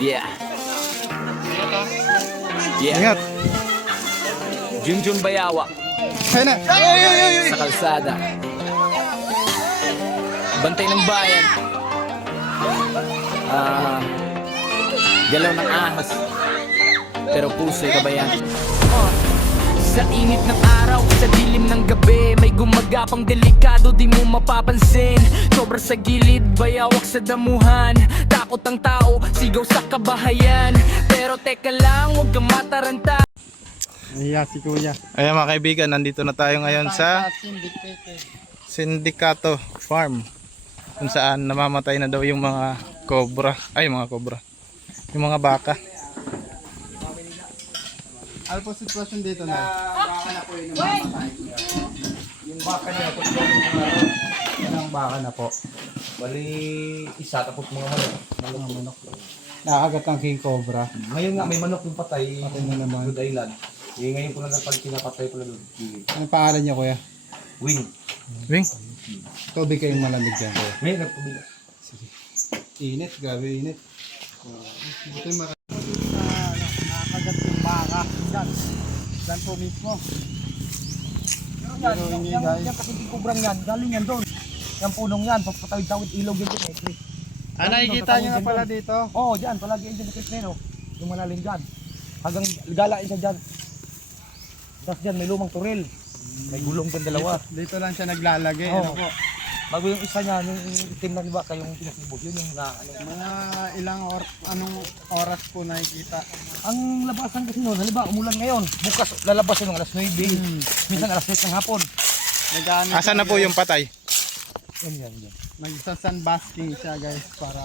Yeah. Yeah. Ingat. Junjun Bayawa Ayun na. sa kalsada. Bantay ng bayan. Galaw ng ahas, pero puso'y kabayan. Sa init ng araw, sa dilim ng gabi, may gumagapang delikado di mo mapapansin. Sobra sa gilid, bayawak sa damuhan. Takot ang tao, sigaw sa kabahayan. Pero teka lang, huwag kang mataranta. Iya si Kuya. Ayan mga kaibigan, nandito na tayo ngayon sa Sindikato Farm, kung saan namamatay na daw yung mga cobra. Ay, mga cobra, yung mga baka. Ano po sitwasyon dito na? Baka na po yung namamatay. Yung baka na po, Ilang baka na po? bali isa tapos mga manok. Nakagat ang king cobra. Ngayon nga may manok yung patay. Patay na naman. Good Island. Ngayon ko lang napag kinapatay ko lang doon. Anong pangalan niya Kuya? Wing. Wing? Tubig kayong malamig dyan Kuya. May nagpabila. Sige. Init, grabe init. Buti Nakagat yung baka dyan po mismo. Pero hindi guys. Yan kasi kubrang yan, galing yan doon. Yung punong yan, pagpatawid-tawid ilog yan dyan eh. Nakikita niyo na pala dito. Oo, dyan, palagi yan dyan sa Kismeno. Yung malalim dyan. Hanggang galain siya dyan. Tapos dyan, may lumang turil. May gulong dyan dalawa. Dito lang siya naglalagay. Oo. Ano po? Bago yung isa niya, yung itim na diba, kayong pinasibog, yun yung na, ano. Mga ilang anong oras po nakikita? Ang labasan kasi noon, halimbawa, umulan ngayon. Bukas, lalabas yun ng alas 9. Minsan alas 6 ng hapon. Asan na po yung patay? Yan. Nagsa-sunbasking siya guys para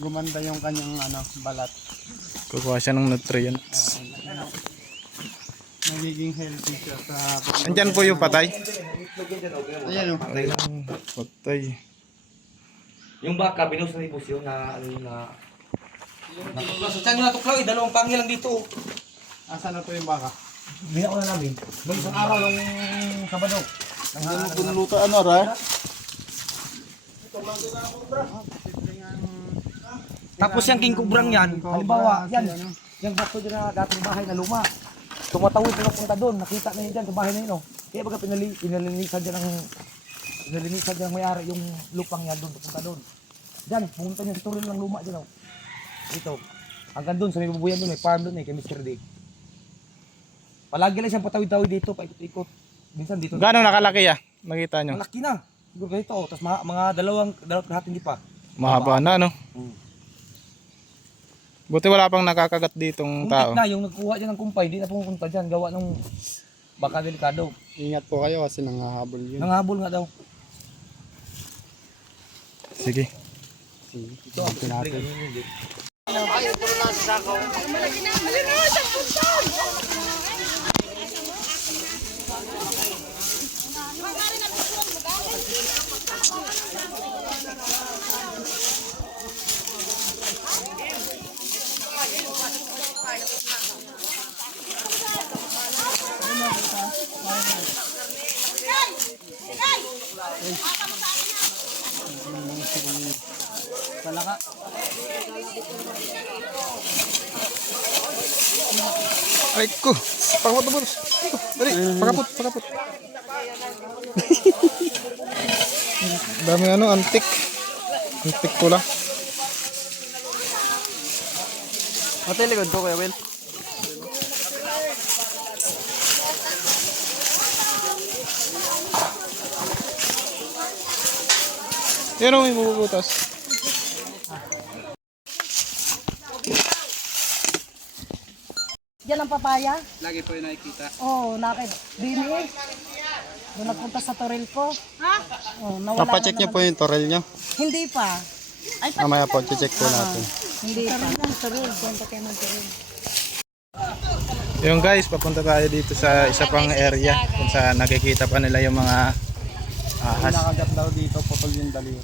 gumanda yung kanyang balat. Kukuha siya ng nutrients. Magiging healthy siya sa... Andyan po yung patay? Ayan o. Patay. Yung baka binus na ibus yun na ano na natuklaw. So saan yung natuklaw eh? Dalawang pangil lang dito. Asan na po yung baka? Binako na namin. Noong isang araw ng Sabado. Hindi mo pinuluto Ra? Tapos yung king kubrang yan, halimbawa, yan, yung sakto dyan na dating bahay na luma. Tumatawid na punta doon, nakita na yun dyan sa bahay na yun. Kaya baga pinalinisan dyan ng may-ari yung lupang yan doon, punta doon. Dyan, pumunta niya sa turil ng luma dyan. Dito, hanggang doon, sa may bubuyan doon, may farm doon kay Mr. Dick. Palagi lang siyang patawid-tawid dito, paikot-ikot. Minsan dito. Gano'ng nakalaki Nakita nyo? Malaki na. Siguro ganito, tapos mga dalawang lahat hindi pa. Mahaba na Buti wala pang nakakagat ditong tao. Muntik na, yung nagkuha dyan ng kumpay, hindi na pumunta dyan, gawa ng baka delikado. Ingat po kayo kasi nangahabol yun. Nanghabol nga daw. Sige. Ito ang natin. Palaka. Ay ko. Pakapot na boss. Dali, pakapot. Dami antik. Antik pula. Hotel likod ko Kuya Will. Yan may bubutas. Diyan ang papaya? Lagi po yung nakikita. Oo, Dini eh. Doon nagpunta sa toril ko. Ha? Oh, nawala Papacheck niyo po yung torel niyo. Hindi pa. Ay, Mamaya po, check po natin. Hindi pa. Toril, punta kayo ng toril. Yung guys, papunta tayo dito sa isa pang area kung saan nakikita pa nila yung mga ahas. Nakagat daw dito, putol yung daliri.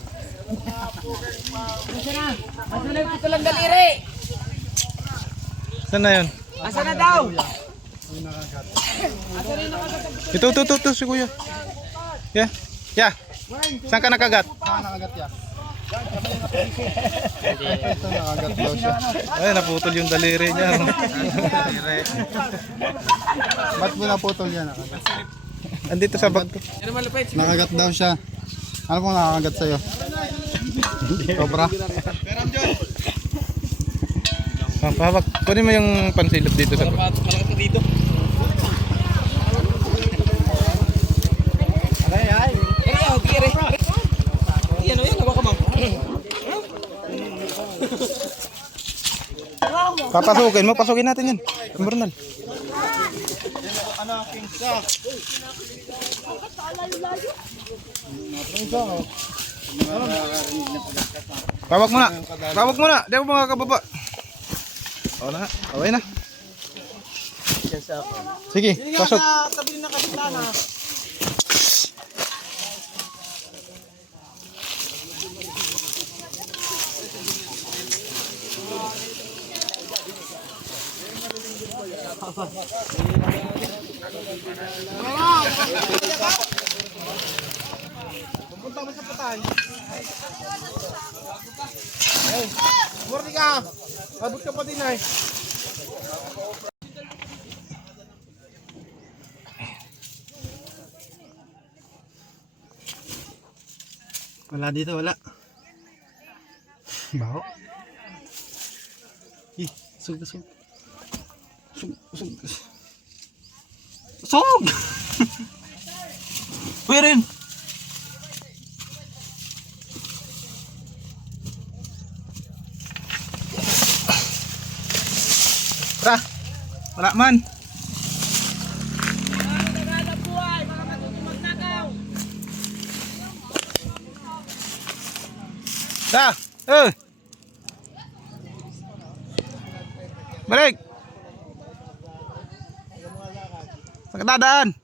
Asan na ito lang daliri? Saan na yun? Asan na daw? Ito, si kuya. Yeah. Saan ka nakagat? Nakagat ya. Ito, nakagat daw siya. Ay, naputol yung daliri niya. Ba't mo naputol yan? Andito sa bag to. Nakagat daw siya. Ano pong nakakagat sa'yo? Cobra? Pahawak. Kunin mo yung pansilip dito sa bag. Papasukin mo, pasukin natin yan. Bernal. Pawak muna. Pawak muna. Di ako makakababa. O na. Okay na. Sige, pasok. Morning ka! Abot ka pa din ay. Wala dito, wala. Baho. Sug. Sug! Pwirin! Tara. Wala man. Tara. Balik. Sa dadaan.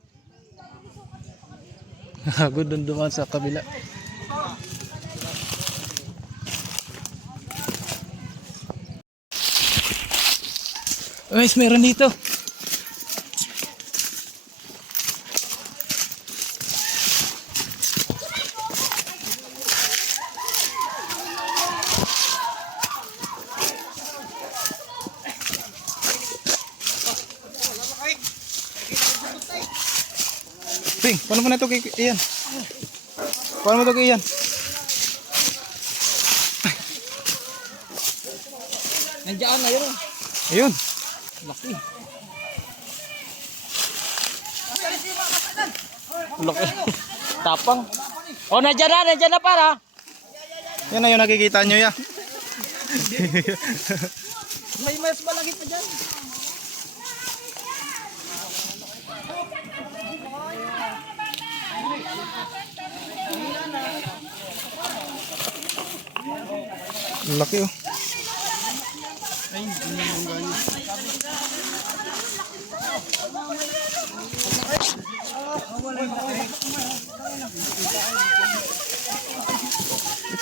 Good dunduman sa kabila. Guys, meron dito. Ting, paano mo na ito kay Ian? Paano mo ito kay Ian? Nandiyan na yun. Ayun. Laki. Laki. Tapang. Oh, nandiyan na para. Yan na yung nakikita nyo ya. May mas malaki pa dyan. Laki oh.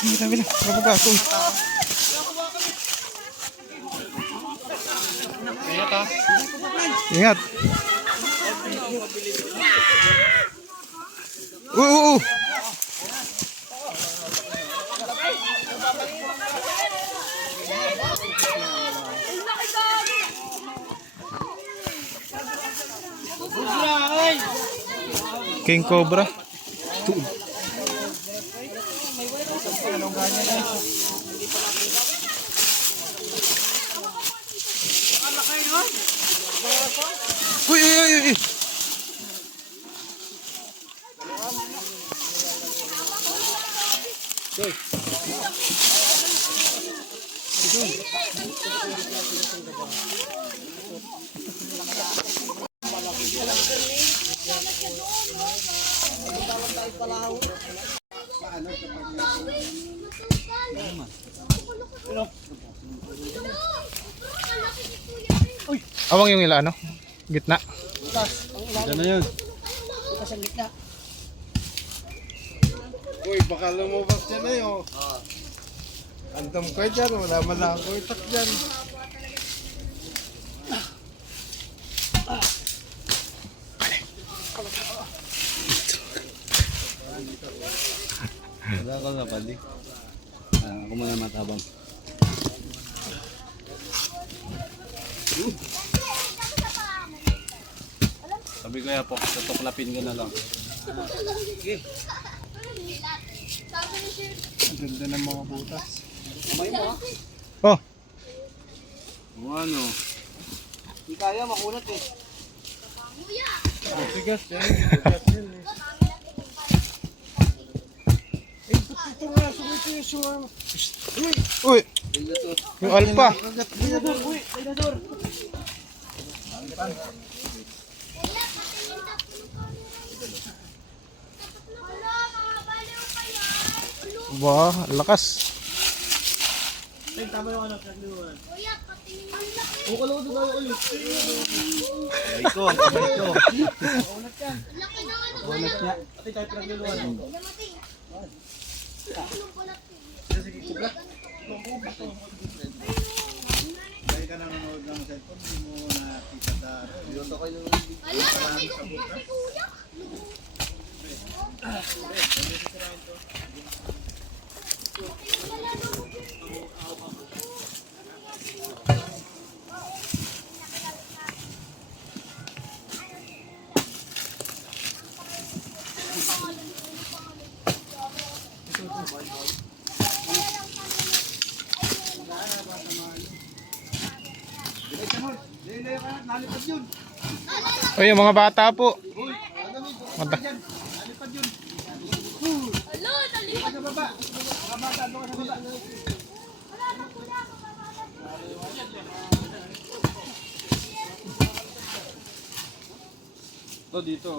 Kita bilang berapa batu? Ingat. King Cobra. Uy. Awang yung ila ano? Gitna. Diyan na yun. Uy, baka lumabas dyan na yun. Andam ko dyan, wala man lang ako itak dyan. Wala ko na balik. Ako ko muna matabang. Sabi ko po, tutuklapin ko na lang. Ang ganda ng mga butas. Oh, Ano? Hindi kaya, makunat eh. Bigas yan. Bigas yan eh. uy. Yung alpha. Wah, lakas. Ito, ang kamay ko. Uy, yung mga bata po. Mata. Ito dito.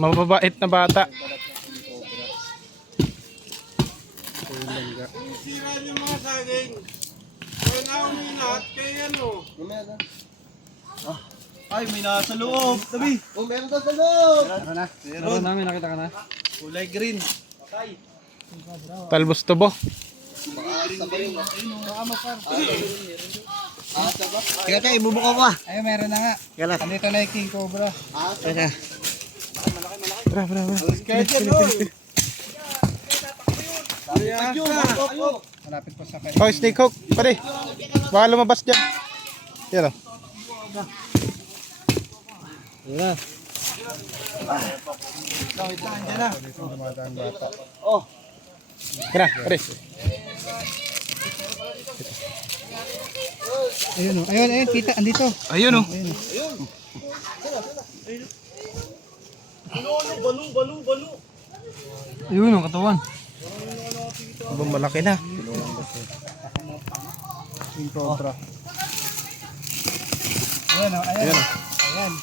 Mababait na bata. Ay, may nasa loob. Tabi. Oh, meron daw sa loob. Meron na. Meron namin, nakita ka na. Kulay green. Talbos tubo. Teka tayo, ibubuko ko ah. Ayun, meron na nga. Andito na yung king cobra. Teka. Bra, bra, bra. Malapit po sa kayo. Oh, snake hook. Pare. Baka lumabas dyan. Yan o. Kira, pare. Ayun, ayun, kita, andito. Ayun o. Ayun o, katawan. Malaki na. King cobra. Ayan, oh, ayan. Ayan.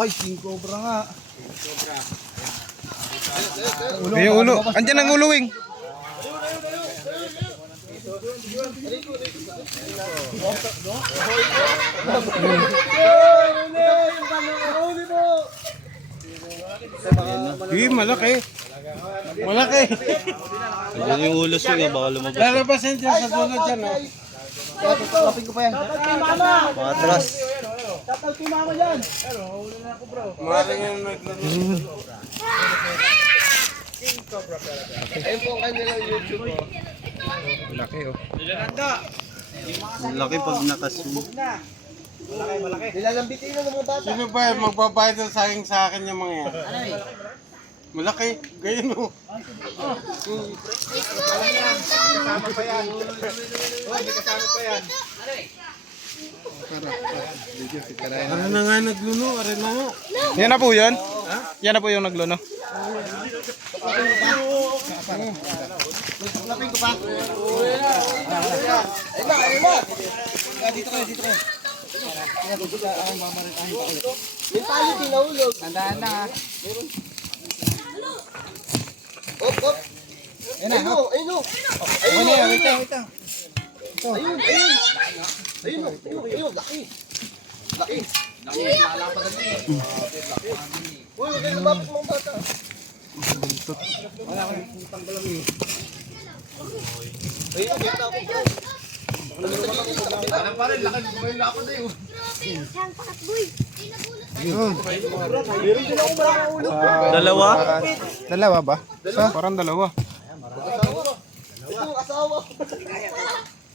Ay, king cobra nga. Yung ulo. Andyan ang ulo, wing. Malaki. Malaki. Diyan yung ulo siya, baka lumabas. Lalabasin dyan sa dulo dyan. Lapin ko pa yan. Mga atras. Malaki oh. Laki pag nakasunod. Nilalambitin na ng mga bata. Sino ba magbabayad ng saging sa akin yung mga yan? Malaki. Ganyan o. Kasama pa yan. May kasama pa yan. Ano na nga nagluno? Aray na nga. Yan na po yun? Yan na po yung nagluno. Lapin ko pa. Dito kayo, dito kayo. Yung tali tinahulog. Tandaan na ha. Op, op. Ayun o, ayun o. Ayun na, wait lang. Ayun, ayun. Dalawa ba? Parang dalawa.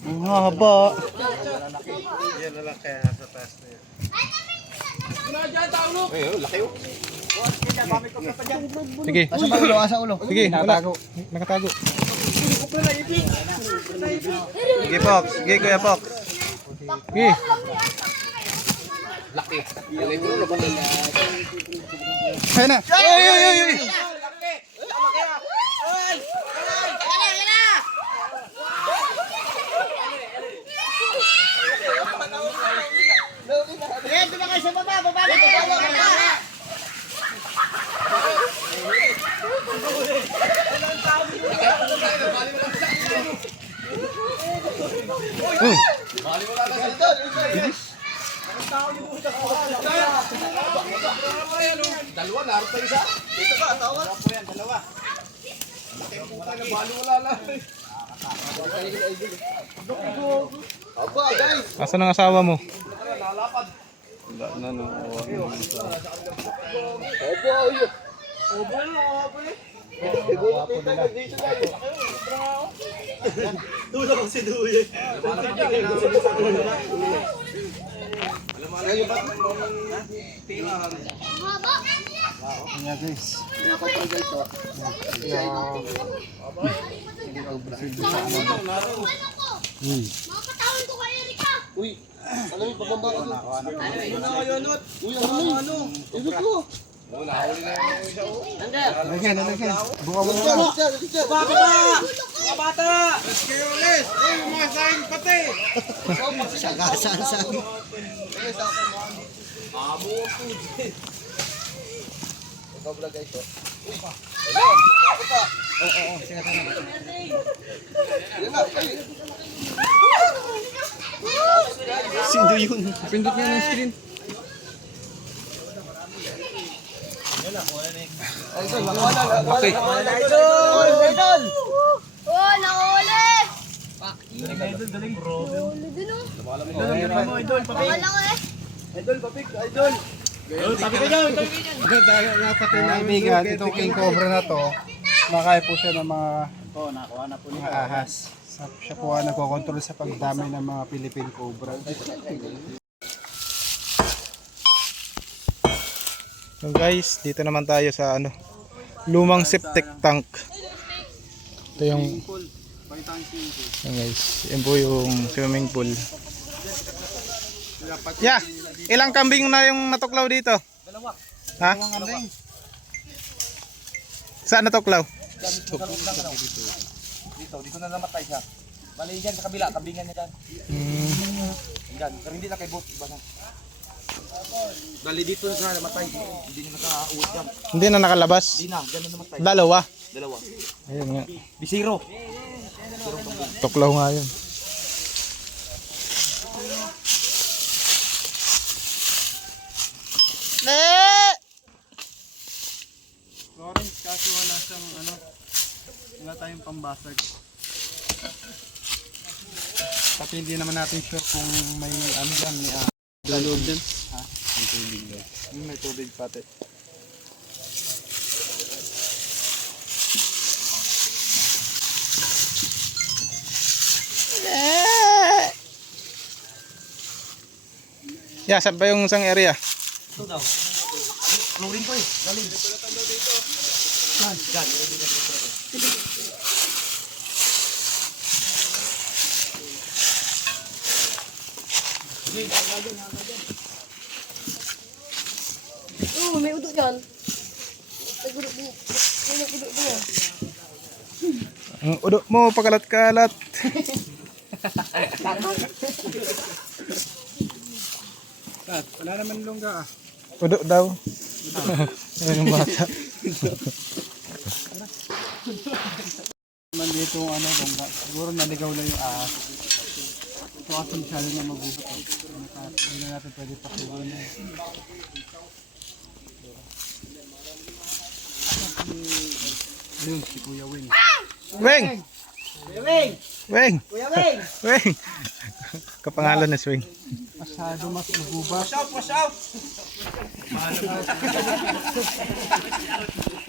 Ang haba. Sige. Asa ba ulo? Asa ulo? Sige, nakatago. Nakatago. Sige, Fox. Sige, Kuya Fox. Sige. Laki. Ayun na. Ay, ay, ay, ay. Asan ang asawa mo? Makakatawan ko kay Erika. Lagyan, lagyan. Buka mo na. Sindo yun. Pindot niya ng screen. Okay. Oh, nakahuli! Idol, daling bro. Nakahuli din oh. Nakala ko eh. Kaibigan, itong king cobra na to, makain po siya ng mga ahas. Siya po ang nagkocontrol sa pagdami ng mga Philippine cobra. So guys, dito naman tayo sa lumang septic tank. Ito yung guys, yun po yung swimming pool. Yeah, ilang kambing na yung natuklaw dito? Dalawa. Ha? Saan natuklaw? Dito na namatay siya. Bali dyan sa kabila, kambingan niya dyan. Dyan, pero hindi na kay boat, iba na. Bali dito na siya namatay, hindi na nakauwi dyan. Hindi na nakalabas? Hindi na, dyan na namatay. Dalawa? Dalawa. Ayun nga. Bisiro. Tuklaw nga yun. Lawrence, kasi wala siyang wala tayong pambasag. Pati hindi naman natin sure kung may dyan, may loob dyan. Ha? May tubig dyan. May tubig pati. Yeah, saan ba yung isang area? Ito daw. Chlorine ko eh. Galing. Dyan. Oh, may udok dyan. Nagudok din. May nagudok din yan. Ang udo mo, pakalat-kalat. Wala naman lungga Udo daw. Ayun yung bata. Man dito lungga. Siguro naligaw na yung ahas. Ito kasi masyado na magubat. Hindi na natin pwede pasukin na. Ayun, si Kuya Wing. Weng! Weng! Kuya Weng! Weng! Kapangalan na Swing. Masyado mas magubat.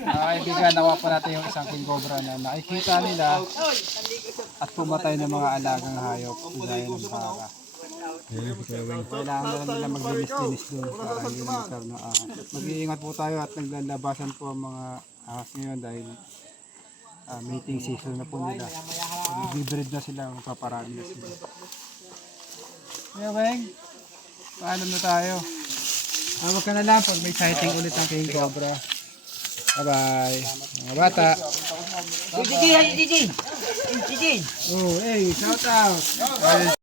Kaibigan, nawa po natin yung isang king cobra na nakikita nila at pumatay ng mga alagang hayop gaya ng baka. Kailangan na lang nila maglinis-linis doon para hindi na magkaroon ng ahas. Mag-iingat po tayo at naglalabasan po ang mga ahas ngayon dahil mating season na po nila. Mag-breed na sila, magpaparami na sila. Kaya Weng, paalam na tayo. Huwag ka na lang pag may sighting ulit ng king cobra. Bye-bye. Mga bata. Gigi! Gigi! Gigi! Oh, hey, shout out.